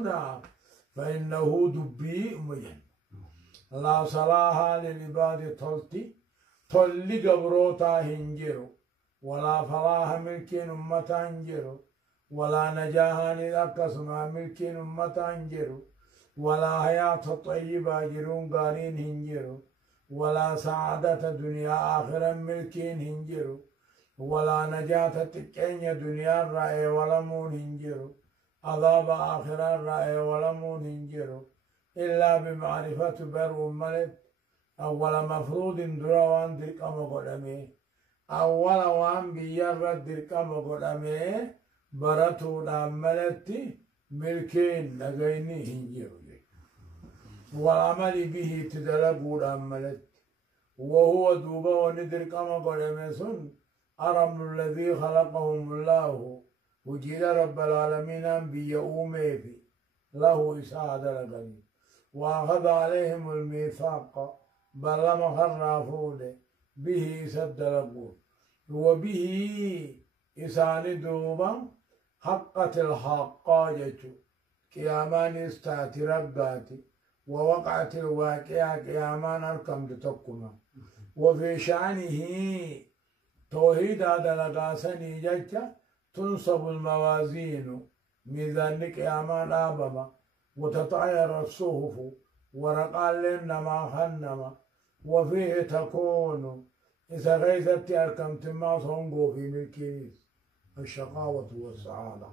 صدا فإنه دبي مجن لا صلاح للعباد تلي قبروتا هنجرو ولا فلاح ملكين أمتا هنجرو ولا نجاها للأقسم ملكين أمتا هنجرو ولا حياة طيبة جرون قارين هنجرو ولا سعادة دنيا آخرا ملكين هنجرو ولا نجاة تكين دنيا رأي ولمون هنجرو عذاب آخرا رأي ولمون هنجرو إلا بمعرفة بر ملك أول مفروض دروان درقم قدمي أول وان بيرد درقم قدمي براتو نعملتي ملكين نغيني هنجرو والعمل به تدلقوا نعملت وهو دوبا وندرقم قدمي سن أرم الذي خلقهم الله وجد رب العالمين بيؤومي في له إسعاد لغني وأخذ عليهم الميثاق بلما خرافون به سد لقول وبه إسان دوبا حقت الحقاجة قيامان استات رباتي ووقعت الواقعة قيامان أركم تتكما وفي شأنه توحيد هذا لقاسني ججة تنصب الموازين ميزان قيامان آبما وتطير الصحف ورقال لنما خنما وفيه تكون إذا غيثت أركم تما صنقو في ملكيس الشقاوة والسعادة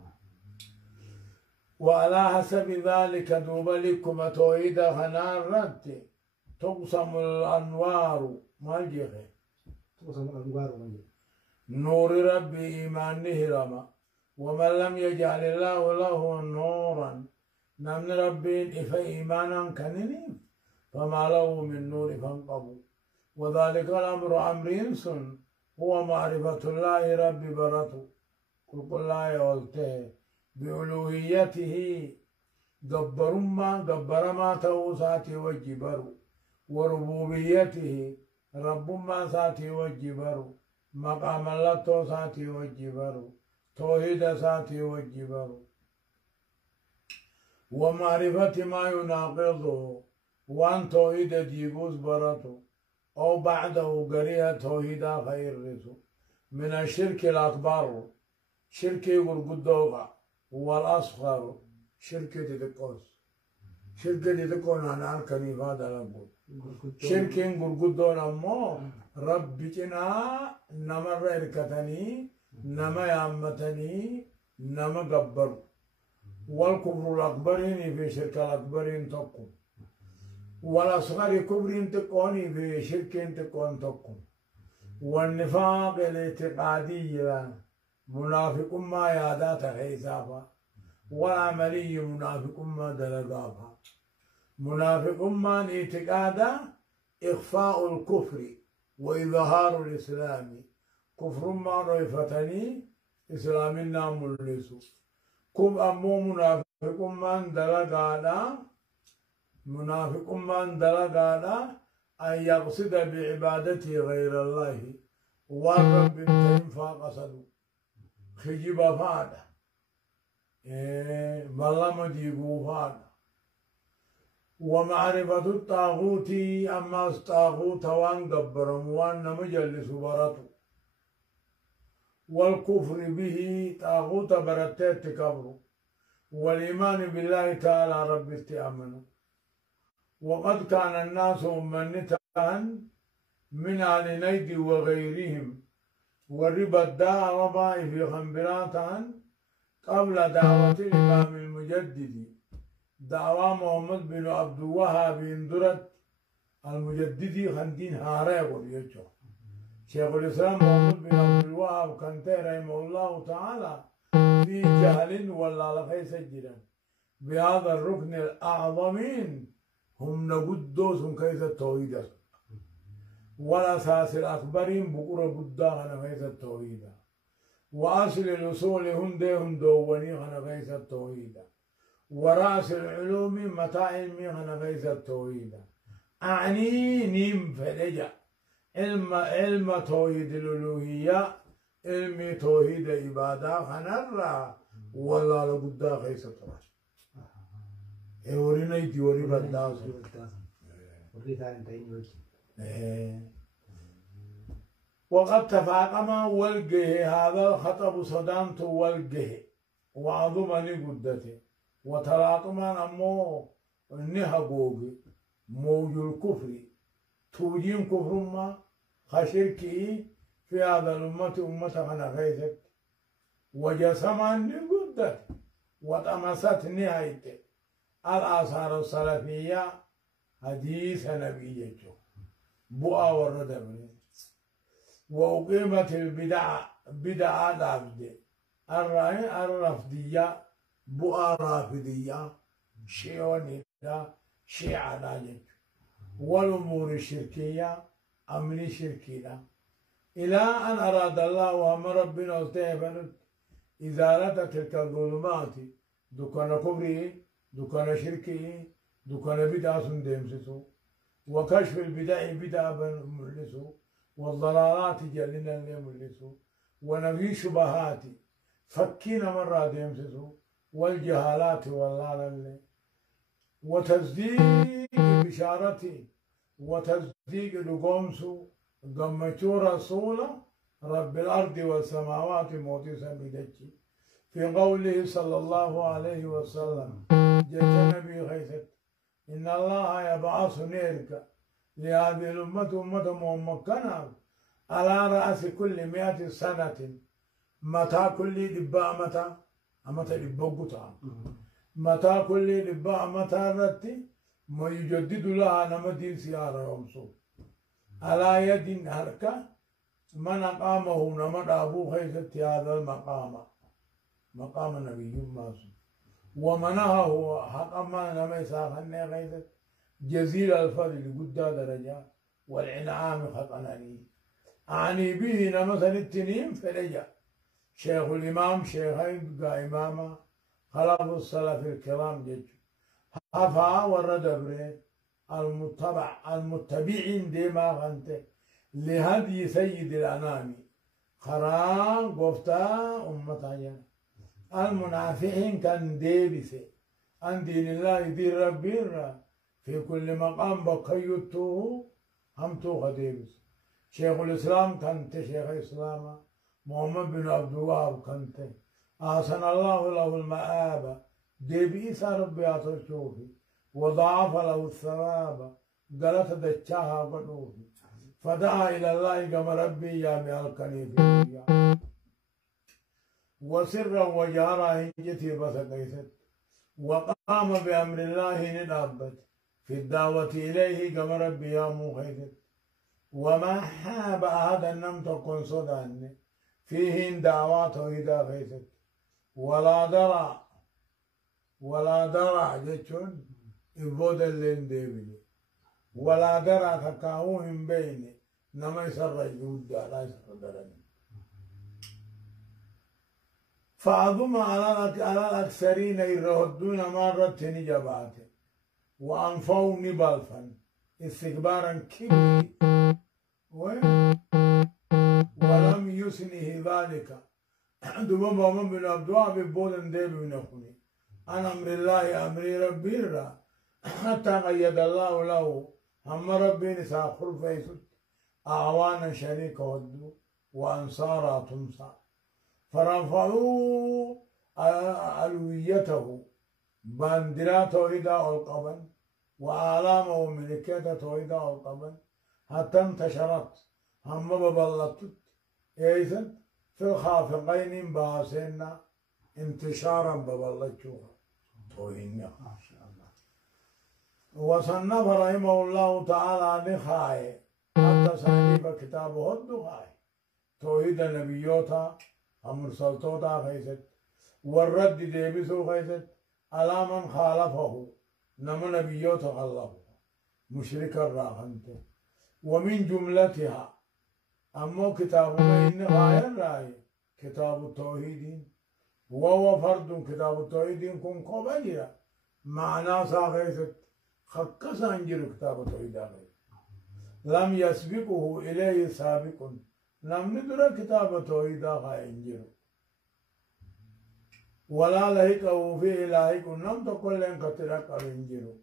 وعلى حسب ذلك دوب لكم توحيد خنان رد تقسم الأنوار ما الجيخي تقسم الأنوار ما نور ربي إيمان نهرما ومن لم يجعل الله له نورا نمن ربين إفا إيمانا كنني فما له من نور فانقبوا وذلك الأمر أمر إنسن هو معرفة الله رب برته قل لا يولته بألوهيته قبر ما توساتي وجبروا وربوبيته رب ما ساتي وجبروا مقام الله توساتي وجبروا توحيد ساتي وجبروا ومعرفة ما يناقضه وان توحيد جيبوز برته أو بعده قريها توحيدا خير رسو من الشرك الأكبر شرك يقول والأصغر شرك تدقوس شرك تدقون عن الكريم هذا لابد شرك يقول قدونا مو ربنا نمر إركتني نما يامتني نما قبر والكفر الأكبرين في شرك الأكبرين تقوم والأصغر كبر تكوني في شرك تكون تكون والنفاق الاعتقادي منافق ما يادات حسابا والعملي منافق ما دلقابا منافق ما اعتقادا إخفاء الكفر وإظهار الإسلام كفر ما ريفتني إسلامنا ملسو كم أمو منافق من دلقادا منافق من دلقادا أن يقصد بعبادته غير الله والرب بتنفى قصده خجب فادا ملما ديقو فادا ومعرفة الطاغوت أما الطاغوت وان قبرم وان مجلس برته والكفر به طاغوت برتت كبره والإيمان بالله تعالى رب استأمنوا وقد كان الناس أمنة من آل نيد وغيرهم والربا الداء في خنبرات قبل دعوة الإمام المجدد دعوة محمد بن عبد الوهاب اندرت المجدد خندين هاريغ يجو شيخ الإسلام محمد بن عبد الوهاب كان رحمه الله تعالى في جهل ولا لخي سجدا بهذا الركن الأعظمين هم نقدوس كيس التوحيد والأساس الأكبرين بقرة بداها كيس التوحيد وأصل الأصول هم دواني كيس التوحيد ورأس العلوم متى علمي كيس التوحيد أعني نيم فلجأ علم توحيد الألوهية علم توحيد عبادة خنرى ولا لبدا كيس التوحيد ورينا يتوري بداس وريتها انت وجه وقد تفاقم والجه هذا الخطب صدامت والجه وعظمني قدته وتلاطما أمو نهبوغ موج الكفر توجين كفر ما خشركي في هذا الأمة أنا غيثت وجسمان قدت وطمست نهايته الآثار السلفية حديث نبي بؤى والردم وأقيمت بدعة العبد الرأي الرفضية بؤى رافضية شيعونية شيعة ناجد والأمور الشركية أمر شركية إلى أن أراد الله وهم ربنا وتهبنت إزالة تلك الظلمات دكان كبري دكان شركي دكان بدعة سندمسسو وكشف البدع بدعة ملسو والضلالات جلنا ملسو ونفي شبهات فكينا مرة ديمسسو والجهالات والله وتصديق بشارتي وتصديق لقومسو قمتو رسولا رب الأرض والسماوات موتي سميدتي في قوله صلى الله عليه وسلم جاء نبي خيثت إن الله يبعث نيرك لهذه الأمة أمة ممكنة على رأس كل 100 سنة متى كل دباء متى دباء متى كل دباء متى رتي ما يجدد لها نمدين سيارة يومسو على يد هركة من أقامه نمد أبو خيثت هذا المقام مقام النبي ماسو ومنهه حق ما نمي ساخن خيثت جزيل الفضل قد درجة والإنعام خطناني أعني به نمثل التنين فرجة شيخ الإمام شيخين إماما خلف السلف الكرام جج هفا ورد المتبعين ديما غنته لهدي سيد الأنام خران قفتا أمتا المنافحين كان ديبسي عن دين الله دين ربي في كل مقام بقيته همتو خديبس شيخ الإسلام كنت شيخ الإسلام محمد بن عبد الوهاب كنت أحسن الله له المآب ديبئس ربي أتشوفي وضاعف له الثواب قالت دجاها قلوبي فدعا إلى الله كما ربي يا مالكني في وسرا وجارا هجتي بسقيست وقام بأمر الله ندابت في الدعوة إليه كما ربي يا مخيست وما حاب أحدا لم تكن صدان فيهن دعواته إذا خيست ولا درع جتشون إبود اللين ديبني ولا درع كاكاوهم بيني نما يسر يود لا يسر درني فعظم على الأكثرين يردون مرة نجباته وأنفوا نبالفا استكبارا كبري ولم يسنه ذلك دبما من بن عبد الوهاب بولن ديب من أخوني عن أمر الله أمر ربي حتى قيد الله له هم ربي نساء خلف يسد أعوانا شريك ودو وأنصارا تمسى فرفعوا ألويته باندراته إذا القبن وآلامه ملكته إذا القبن حتى انتشرت هم ببلطت إيثن في الخافقين باسنا انتشارا ببلطوها توهينيا ما شاء الله وصنف رحمه الله تعالى نخاي حتى صنف كتابه الدخاي توحيد نبيوتا أمرسلتوتا خيست والرد ديبسو خيست على من خالفه نم نبيوتا خلفه مشرك الراحنته ومن جملتها أما كتابنا إن غاية رأي كتاب التوحيد وهو فرد كتاب التوحيد كن قبيلة معنى ساخيست خكس أنجر كتاب التوحيد لم يسبقه إليه سابق لم ندر كتاب التوحيد أنجر ولا لهقه فيه لاهق نم تقول لن كترك الانجيل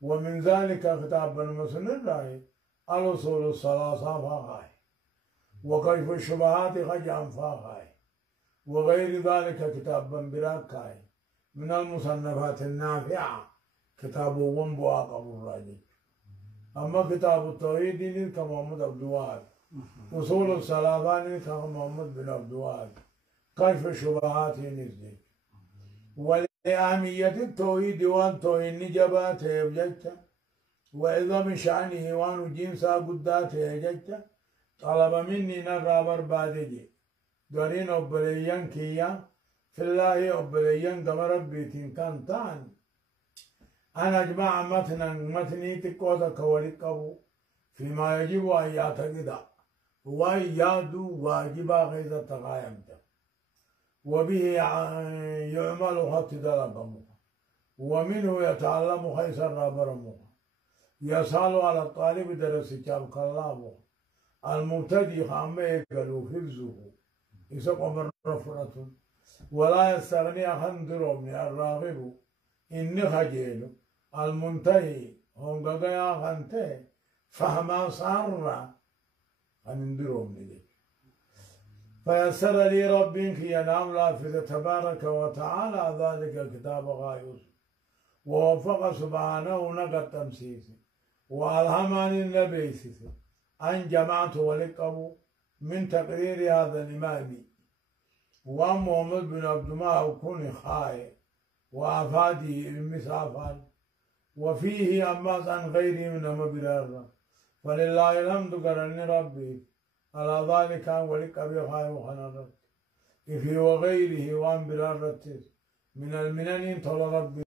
ومن ذلك كتاب المسند راي الأصول الثلاثة فاغاي وكيف الشبهات خجام فاغاي وغير ذلك كتاب براكاي من المصنفات النافعة كتاب ومبوا قبل الراجل أما كتاب التوحيد كمحمد عبد الوهاب أصول الثلاثة كمحمد بن عبد الوهاب كيف الشبهات نزل ولأهمية التوحيد وان توحيد نجبات يبجج وإذا من شأنه وان جنسا قدات يجج طلب مني نرى بربادجي دورين أبليان كيا في الله أبليان كما ربي كان تان أنا أجمع متني تكوزا كوليكابو فيما يجب أن يعتقد ويادو واجبا غيظ تغايمته وبه يعمل خط دلبمه ومنه يتعلم خيسر رابرمه يسال على الطالب درس كتاب كلامه المبتدئ خامه يقلو حفظه يسقم رفرة ولا يستغني عن درهم الراغب إن خجيل المنتهي هم قايا خنته فهما صار عن درهم لي فيسر لي ربي في ينام لافذ تبارك وتعالى ذلك الكتاب غايوس ووفق سبحانه نقد تمسيسه وألهمني النبي أن جمعت ولقبوا من تقرير هذا الإمام ومحمد بن عبد الله كون خاي وأفادي المسافر وفيه أماس عن غيره من مبرر فلله الحمد كرني ربي على ذلك ولقب خاي وخنرت إفي وغيره وأن بررت من المنن طول ربي